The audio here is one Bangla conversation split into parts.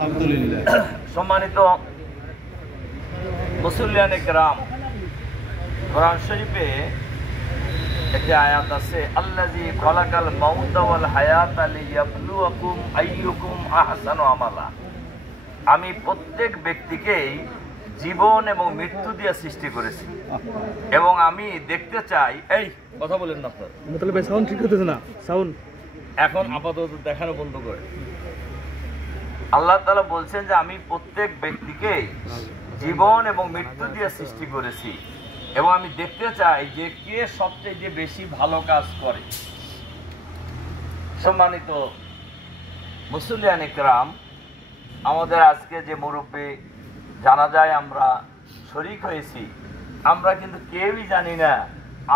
আলহামদুলিল্লাহ। সম্মানিত মুসল্লিয়ানে কেরাম, কোরআন শরীফে একটি আয়াত আছে, আল্লাযী খালাকাল মাউতা ওয়াল হায়াতা লিয়াবলুয়াকুম আইয়ুকুম আহসানু আমালা। আমি প্রত্যেক ব্যক্তিকেই জীবন এবং মৃত্যু দিয়ে সৃষ্টি করেছি এবং আমি দেখতে চাই। এই কথা বলেন না আপনার, মতলব সাউন্ড ঠিক হতেছে না, সাউন্ড এখন আপাতত দেখানো বন্ধ করে। আল্লাহ তাআলা বলছেন যে আমি প্রত্যেক ব্যক্তিকে জীবন এবং মৃত্যু দিয়ে সৃষ্টি করেছি এবং আমি দেখতে চাই যে কে সবচেয়ে বেশি ভালো কাজ করে। সম্মানিত মুসল্লিয়ানে কেরাম, আমাদের আজকে যে মুরব্বী জানাজায় আমরা শরীক হয়েছি, আমরা কিন্তু কেউই জানি না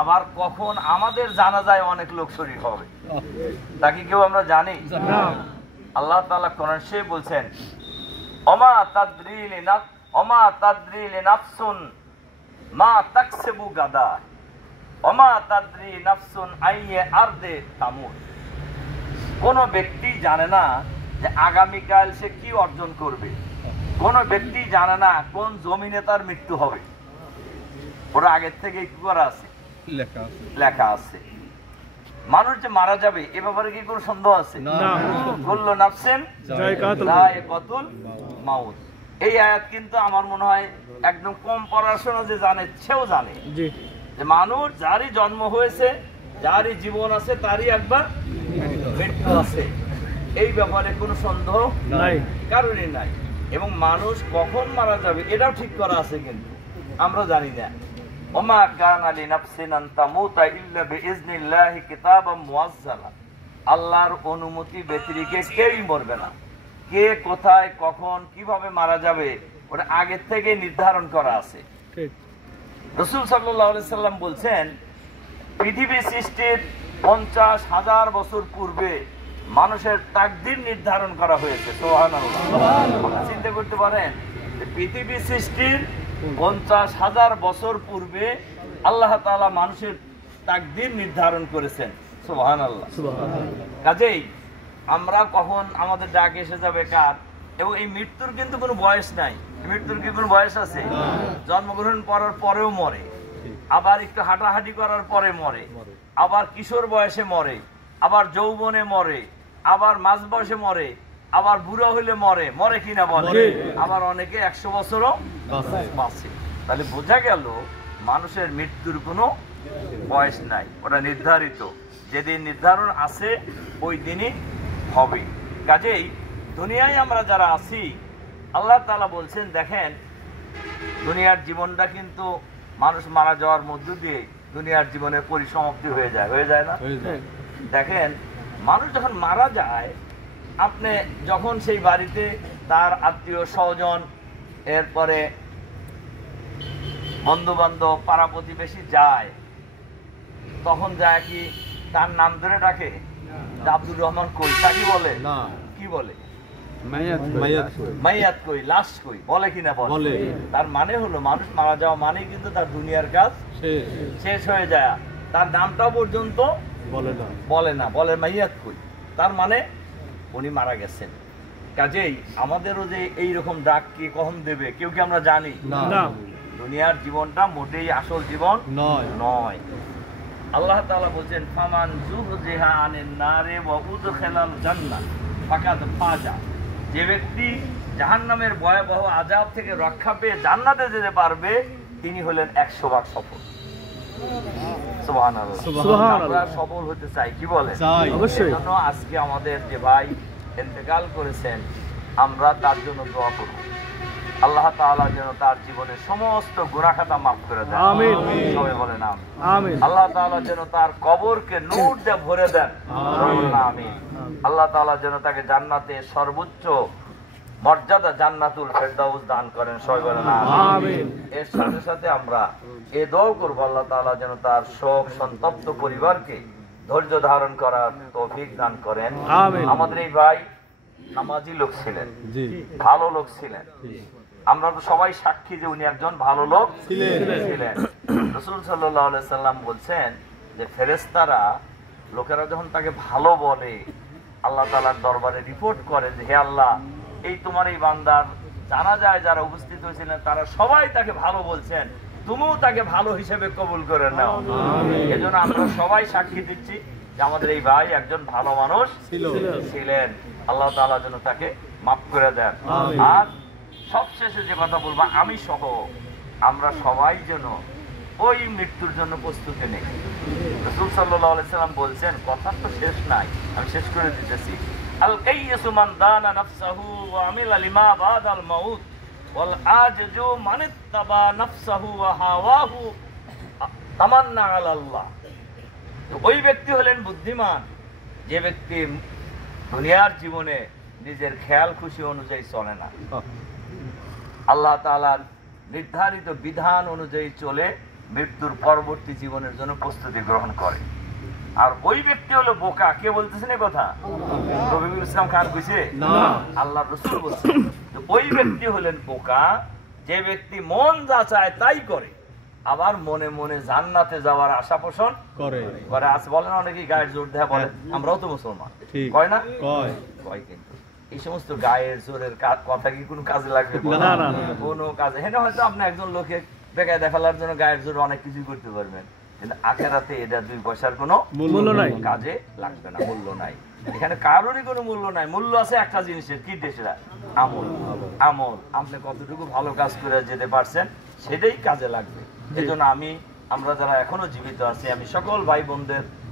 আবার কখন আমাদের জানাজায় অনেক লোক শরীক হবে, তা কি কেউ আমরা জানি? আল্লাহ তাআলা কোরআন শরীফে বলছেন, ওমা তাদরি লিনাফসুন মা তাকসিবু গাদা ওমা তাদরি নাফসুন আইয়ে আরদে তামুত। কোন ব্যক্তি জানে না যে আগামীকাল সে কি অর্জন করবে, কোন ব্যক্তি জানে না কোন জমিনে তার মৃত্যু হবে। ওরা আগের থেকে কি করা আছে, লেখা আছে। মানুষ যে মারা যাবে এ ব্যাপারে কি কোনো সন্দেহ আছে? কুল্লু নাফসিন যায়কাতুল মাউত। এই আয়াত কিন্তু আমার মনে হয় একদম কম পড়াশোনা যে জানে সেও জানে যে মানুষ যারই জন্ম হয়েছে, যারই জীবন আছে, তারই একবার মৃত্যু আছে। এই ব্যাপারে কোনো সন্দেহ নাই, কারণই নাই। এবং মানুষ কখন মারা যাবে এটাও ঠিক করা আছে, কিন্তু আমরা জানি না। ওমা কানা লিনাফসিন আন তামুতা ইল্লা বিইজনিল্লাহি কিতাবাম মুআজ্জালা। আল্লাহর অনুমতি ব্যতিরেকে কেউই মরবে না। কে কোথায় কখন কিভাবে মারা যাবে ওটা আগে থেকে নির্ধারণ করা আছে। রাসূল সাল্লাল্লাহু আলাইহি সাল্লাম বলছেন, পৃথিবী সৃষ্টির 50,000 বছর পূর্বে মানুষের তাকদীর নির্ধারণ করা হয়েছে। সুবহানাল্লাহ। চিন্তা করতে পারেন যে পৃথিবী সৃষ্টির 50,000 বছর পূর্বে আল্লাহ তাআলা মানুষের তাকদীর নির্ধারণ করেছেন। সুবহানাল্লাহ। কাজেই আমরা কখন আমাদের ডাক এসে যাবে কার, এবং এই মৃত্যুর কিন্তু কোনো বয়স নাই। মৃত্যুর কি কোনো বয়স আছে? জন্মগ্রহণ করার পরেও মরে, আবার একটু হাঁটাহাঁটি করার পরে মরে, আবার কিশোর বয়সে মরে, আবার যৌবনে মরে, আবার মাঝ বয়সে মরে, আবার বুড়ো হইলে মরে। মরে কিনা বলে? আবার অনেকে 100 বছরও বাঁচে। তাহলে বোঝা গেল মানুষের মৃত্যুর কোনো বয়স নাই, ওটা নির্ধারিত। যেদিন নির্ধারণ আছে ওই দিনই হবে। কাজেই দুনিয়ায় আমরা যারা আছি, আল্লাহ তাআলা বলছেন, দেখেন দুনিয়ার জীবনটা কিন্তু মানুষ মারা যাওয়ার মধ্য দিয়ে দুনিয়ার জীবনের পরিসমাপ্তি হয়ে যায় না? দেখেন মানুষ যখন মারা যায়, আপনি যখন সেই বাড়িতে তার আত্মীয় স্বজন, এরপরে বন্ধু বান্ধব, পাড়া প্রতিবেশী যায়, তখন যায় কি তার নাম ধরে ডাকে? আব্দুর রহমান কই, তা কি বলে? কি বলে? মাইয়াত কই, লাশ কই, বলে কিনা বলে? তার মানে হলো মানুষ মারা যাওয়া মানে কিন্তু তার দুনিয়ার কাজ শেষ হয়ে যায়। তার নামটাও পর্যন্ত বলে না, বলে মাইয়াত কই, তার মানে উনি মারা গেছেন। কাজেই আমাদেরও যে এইরকম ডাক কি কখন দেবে কেউ কি আমরা জানি? দুনিয়ার জীবনটা মোটেই আসল জীবন নয়। আল্লাহ তাআলা বলেন, ফামান যুহজিহা আনিন নারে ওয়া উদখিলাল জান্নাহ ফাকাদ ফাজা। যে ব্যক্তি জাহান্নামের ভয়াবহ আযাব থেকে রক্ষা পেয়ে জান্নাতে যেতে পারবে তিনি হলেন 100 ভাগ সফল। সুবহানাল্লাহ। আমরা সফল হতে চাই, কি বলেন? অবশ্যই। এজন্য আজকে আমাদের যে ভাই ইন্তেকাল করেছেন, আমরা তার জন্য দোয়া করব। আল্লাহ তাআলা যেন তার জীবনের সমস্ত গুনাহ খাতা মাফ করে দেন। আমিন। সবাই বলেন আমিন। আল্লাহ তাআলা যেন তার কবরকে নূর দিয়ে ভরে দেন। আমিন। আল্লাহ তাআলা যেন তাকে জান্নাতে সর্বোচ্চ মর্যাদা জান্নাতুল ফেরদাউস দান করেন। সবাই বলেন আমিন। এর সাথে সাথে আমরা এই দোয়া করব, আল্লাহ তাআলা যেন তার শোক সন্তপ্ত পরিবারকে ধৈর্য ধারণ করার তৌফিক দান করেন। আমিন। আমাদের এই ভাই নামাজি লোক ছিলেন, ভালো লোক ছিলেন। আমরা তো সবাই সাক্ষী যে উনি একজন ভালো লোক ছিলেন। রাসূল সাল্লাল্লাহু আলাইহি সাল্লাম বলছেন যে ফেরেশতারা, লোকেরা যখন তাকে ভালো বলে, আল্লাহ তাআলার দরবারে রিপোর্ট করে যে হে আল্লাহ, এই তোমার এই বান্দার জানা যায় যারা উপস্থিত হয়েছিলেন তারা সবাই তাকে ভালো বলছেন, তুমিও তাকে ভালো হিসেবে কবুল করে নাও। এজন্য আমরা সবাই সাক্ষী দিচ্ছি যে আমাদের এই ভাই একজন ভালো মানুষ ছিলেন। আল্লাহ তাআলা যেন তাকে মাফ করে দেন। আর সবশেষে যে কথা বলবো, আমি সহ আমরা সবাই যেন ওই মৃত্যুর জন্য প্রস্তুতি নেই। রাসূল সাল্লাল্লাহু আলাইহি সাল্লাম বলছেন, কথা তো শেষ নাই, আমি শেষ করে দিতেছি, আল কাইয়্যিসু মান দানা নাফসাহু ওয়া আমিলা লিমা বাদাল মাউত ওয়াল আজজু মান ইত্তাবা নাফসাহু ওয়া হাওয়াহু তামান্না আলাল্লাহ। তো ওই ব্যক্তি হলেন বুদ্ধিমান যে ব্যক্তি দুনিয়ার জীবনে নিজের খেয়াল খুশি অনুযায়ী চলে না, আল্লাহ তাআলার নির্ধারিত বিধান অনুযায়ী চলে মৃত্যুর পরবর্তী জীবনের জন্য প্রস্তুতি গ্রহণ করে। আর ওই ব্যক্তি হলো বোকা। কে বলতেছেন এই কথা? রবিউল ইসলাম খান কইছে না, আল্লাহ রাসূল বলছেন। তো ওই ব্যক্তি হলেন বোকা যে ব্যক্তি মন যা চায় তাই করে, আবার মনে মনে জান্নাতে যাওয়ার আশা পোষণ করে। আজ বলেন অনেকেই গায়ের জোর দেয়া বলে আমরাও তো মুসলমান, কয় না? কয়। কিন্তু এই সমস্ত গায়ের জোরের কথা কি কোনো কাজে লাগবে? কোনো কাজে। হ্যাঁ, হয়তো আপনি একজন লোকে বেকায়দা ফেলার জন্য গায়ের জোরে অনেক কিছুই করতে পারবেন, কিন্তু আখেরাতে এটা 2 পয়সার কোনো মূল্য নাই, কাজে লাগবে না, মূল্য নাই। এখানে কারোরই কোনো মূল্য নাই। মূল্য আছে একটা জিনিসের, কি দেশরা? আমল। আমল আপনি কতটুকু ভালো কাজ করে যেতে পারছেন সেটাই কাজে লাগবে। এই জন্য আমরা যারা এখনো জীবিত আছি, আমি সকল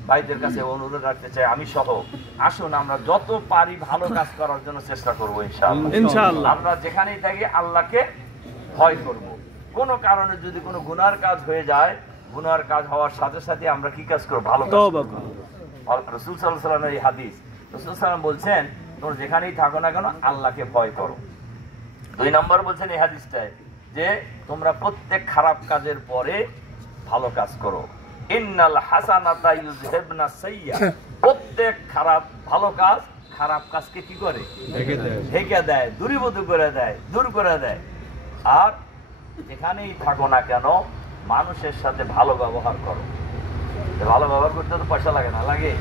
ভাইদের কাছে অনুরোধ রাখতে চাই, আমি সহ, আসুন আমরা যত পারি ভালো কাজ করার জন্য চেষ্টা করবো ইনশাআল্লাহ। আমরা যেখানেই থাকি আল্লাহকে ভয় করব। কোনো কারণে যদি কোনো গুনার কাজ হয়ে যায়, গুনার কাজ হওয়ার সাথে সাথে আমরা কি কাজ করবো? ভালো কাজ। রাসূল সাল্লাল্লাহু আলাইহি ওয়াসাল্লামের এই হাদিস, রাসূল সাল্লাল্লাহু আলাইহি ওয়াসাল্লাম বলছেন, তোমরা যেখানেই থাকো না কেন আল্লাহকে ভয় করো। 2 নম্বর বলছেন এই হাদিসটায় যে তোমরা প্রত্যেক খারাপ কাজের পরে ভালো কাজ করো। ইন্নাল হাসানাতা ইউযহিবনা সাইয়্যা। প্রত্যেক ভালো কাজ খারাপ কাজকে কি করে? ঢেকে দেয়, দূরীভূত করে দেয়, দূর করে দেয়। আর যেখানেই থাকো না কেন মানুষের সাথে ভালো ব্যবহার করো। ভালো ব্যবহার করতে তো পয়সা লাগে না, লাগে?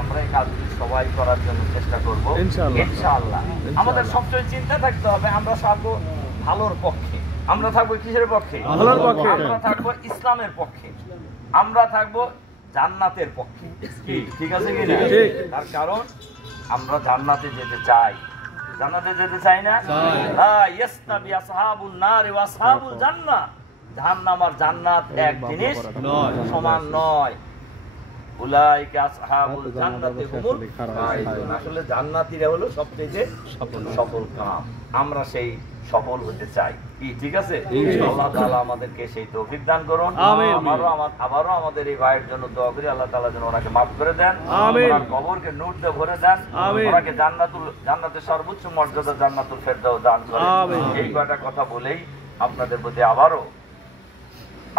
আমরা এই কাজটি সবাই করার জন্য চেষ্টা করবো ইনশাআল্লাহ। আমাদের সবসময় চিন্তা থাকতে হবে আমরা থাকবো ভালোর পক্ষে, আমরা থাকবো কিসের পক্ষে? ভালোর পক্ষে। আমরা থাকবো ইসলামের পক্ষে, আমরা থাকবো জান্নাতের পক্ষে। ঠিক আছে কি না? তার কারণ আমরা জান্নাতে যেতে চাই। জান্নাতে যেতে চাই না? ইয়াসতাবি আসহাবুন নার ওয়া আসহাবুল জান্নাহ। জাহান্নাম আর জান্নাত এক জিনিস সমান নয়। উলাইকা আসহাবুল জান্নাতি হুমুল ফাইজুন। আসলে জান্নাতীরা হলো সবচেয়ে সফল কাম। আমরা সেই সফল হতে চাই। কি ঠিক আছে? আল্লাহ তাআলা আমাদেরকে সেই তৌফিক দান করুন। আবারও আমাদের এই ভাইয়ের জন্য দোয়া করি, আল্লাহ তাআলা যেন ওনাকে মাফ করে দেন, ওনার কবরকে নূর দিয়ে ভরে দেন, ওনাকে জান্নাতের সর্বোচ্চ মর্যাদা জান্নাতুল ফেরদাউস দান করেন। এই কয়টা কথা বলেই আপনাদের প্রতি আবারও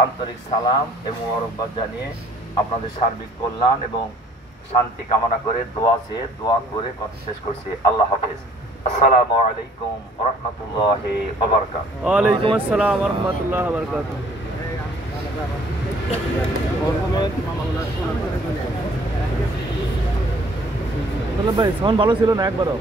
আন্তরিক সালাম এবং মোবারকবাদ জানিয়ে আপনাদের সার্বিক কল্যাণ এবং শান্তি কামনা করে দোয়া করে কথা শেষ করছি। আল্লাহ হাফেজ। আসসালামু আলাইকুম ওয়া রাহমাতুল্লাহি ওয়া বারাকাতুহু। ওয়া আলাইকুম আসসালাম ওয়া রাহমাতুল্লাহি ওয়া বারাকাতুহু। তাহলে ভাই সাউন্ড ভালো ছিল না একবারও?